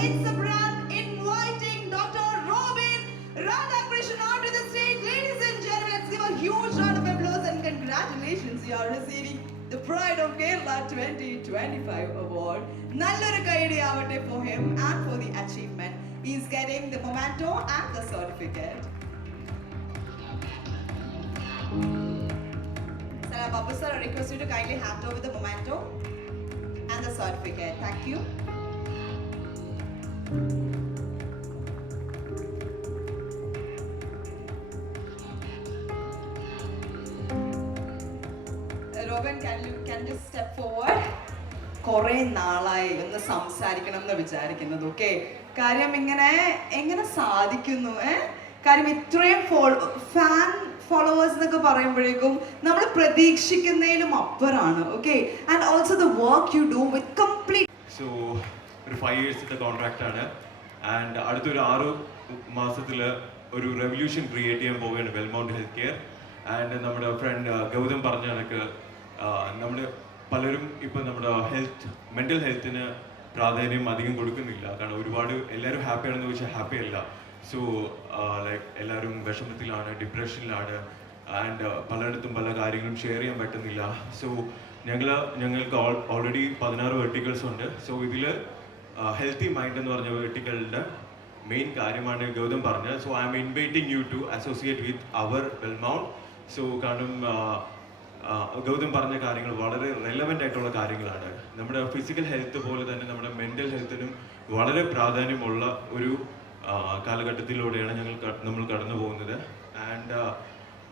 it's a brand inviting Dr. Robin Radhakrishnan onto the stage. Ladies and gentlemen, let's give a huge round of applause and congratulations. You are receiving the Pride of Kerala 2025 award. Nallora kaiyadi avate for him and for the achievement. He is getting the memento and the certificate. Sir, Babu sir, I request you to kindly hand over the memento and the certificate. Thank you. Robin, can you step forward? കുറേ നാളായി ഒന്ന് സംസാരിക്കണം എന്ന് വിചാരിക്കുന്നത്. Okay, കാര്യം എങ്ങനെ സാധിക്കുന്നു? കാര്യം ഇത്രയും ഫാൻ ഫോളോവേഴ്സ് എന്നൊക്കെ പറയുമ്പോഴേക്കും നമ്മൾ പ്രതീക്ഷിക്കുന്നതിലും അപ്പുറമാണ്. Okay, and also the work you do with complete. So ഒരു 5 years കോൺട്രാക്റ്റ് ആണ്. ആൻഡ് അടുത്തൊരു 6 മാസത്തിൽ ഒരു റെവല്യൂഷൻ ക്രിയേറ്റ് ചെയ്യാൻ പോവുകയാണ് വെൽമൗണ്ട് ഹെൽത്ത് കെയർ. ആൻഡ് നമ്മുടെ ഫ്രണ്ട് ഗൗതം പറഞ്ഞ കണക്ക് നമ്മൾ പലരും ഇപ്പം നമ്മുടെ മെൻ്റൽ ഹെൽത്തിന് പ്രാധാന്യം അധികം കൊടുക്കുന്നില്ല. കാരണം ഒരുപാട് എല്ലാവരും ഹാപ്പിയാണെന്ന് ചോദിച്ചാൽ ഹാപ്പി അല്ല. സോ ലൈക്ക് എല്ലാവരും വിഷമത്തിലാണ്, ഡിപ്രഷനിലാണ്. ആൻഡ് പലയിടത്തും പല കാര്യങ്ങളും ഷെയർ ചെയ്യാൻ പറ്റുന്നില്ല. സോ ഞങ്ങൾക്ക് ഓൾറെഡി 16 വെർട്ടിക്കൽസ് ഉണ്ട്. സോ ഇതിൽ ഹെൽത്തി മൈൻഡ് എന്ന് പറഞ്ഞ വെർട്ടിക്കലിൻ്റെ മെയിൻ കാര്യമാണ് ഗൗതം പറഞ്ഞത്. So I am inviting you to associate with our Wellmount. So കാരണം ഗൗതം പറഞ്ഞ കാര്യങ്ങൾ വളരെ റെലവൻ്റ് ആയിട്ടുള്ള കാര്യങ്ങളാണ്. നമ്മുടെ ഫിസിക്കൽ ഹെൽത്ത് പോലെ തന്നെ നമ്മുടെ മെൻ്റൽ ഹെൽത്തിനും വളരെ പ്രാധാന്യമുള്ള ഒരു കാലഘട്ടത്തിലൂടെയാണ് നമ്മൾ കടന്നു പോകുന്നത്. ആൻഡ്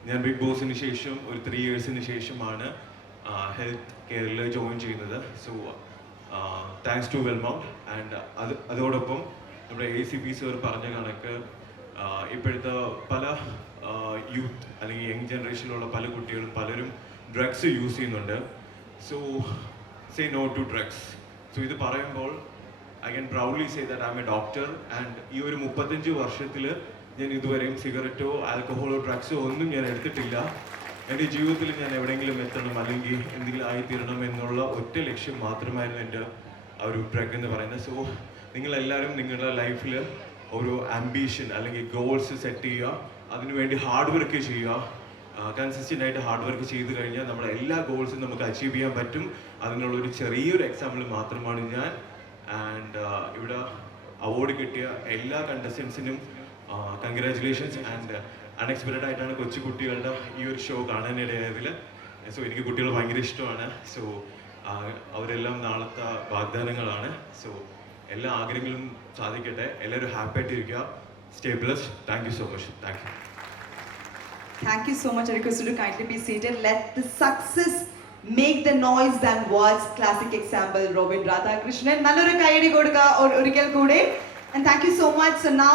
ഞാൻ ബിഗ് ബോസിന് ശേഷം ഒരു 3 years ശേഷമാണ് ഹെൽത്ത് കെയറിൽ ജോയിൻ ചെയ്യുന്നത്. So thanks to Wellmount. And അതോടൊപ്പം നമ്മുടെ ACP സർ പറഞ്ഞ കണക്ക് ഇപ്പോഴത്തെ പല യൂത്ത് അല്ലെങ്കിൽ യങ് ജനറേഷനിലുള്ള പല കുട്ടികളും പലരും ഡ്രഗ്സ് യൂസ് ചെയ്യുന്നുണ്ട്. So say no to drugs. So ഇത് പറയുമ്പോൾ I can proudly say that I am a doctor. And ഈ ഒരു 35 വർഷത്തിൽ ഞാൻ ഇതുവരെയും സിഗരറ്റോ ആൽക്കഹോളോ ഡ്രഗ്സോ ഒന്നും ഞാൻ എടുത്തിട്ടില്ല. എൻ്റെ ജീവിതത്തിൽ ഞാൻ എവിടെയെങ്കിലും എത്തണം അല്ലെങ്കിൽ എന്തെങ്കിലും ആയിത്തീരണം എന്നുള്ള ഒറ്റ ലക്ഷ്യം മാത്രമായിരുന്നു എൻ്റെ ആ ഒരു ഡ്രഗ് എന്ന് പറയുന്നത്. സോ നിങ്ങളെല്ലാവരും നിങ്ങളുടെ ലൈഫിൽ ഒരു ആംബിഷൻ അല്ലെങ്കിൽ ഗോൾസ് സെറ്റ് ചെയ്യുക, അതിനുവേണ്ടി ഹാർഡ് വർക്ക് ചെയ്യുക. കൺസിസ്റ്റൻ്റ് ആയിട്ട് ഹാർഡ് വർക്ക് ചെയ്ത് കഴിഞ്ഞാൽ നമ്മുടെ എല്ലാ ഗോൾസും നമുക്ക് അച്ചീവ് ചെയ്യാൻ പറ്റും. അതിനുള്ളൊരു ചെറിയൊരു എക്സാമ്പിൾ മാത്രമാണ് ഞാൻ. ആൻഡ് ഇവിടെ അവാർഡ് കിട്ടിയ എല്ലാ കണ്ടസ്റ്റൻസിനും കൺഗ്രാജുലേഷൻസ്. ആൻഡ് അൺഎക്സ്പെക്റ്റഡ് ആയിട്ടാണ് കൊച്ചു കുട്ടികളുടെ ഈ ഒരു ഷോ കാണാനിടയായതിൽ. സോ എനിക്ക് കുട്ടികൾ ഭയങ്കര ഇഷ്ടമാണ്. സോ അവരെല്ലാം നാളത്തെ വാഗ്ദാനങ്ങളാണ്. സോ എല്ലാ ആഗ്രഹങ്ങളും സാധിക്കട്ടെ. എല്ലാവരും ഹാപ്പി ആയിട്ടിരിക്കുക. Stay blessed. Thank you so much. Thank you. Thank you so much. I request you to kindly be seated. Let the success make the noise than words. Classic example, Robin Radhakrishnan. Nallora kaiyadi kodukka orikal kude. And thank you so much. So now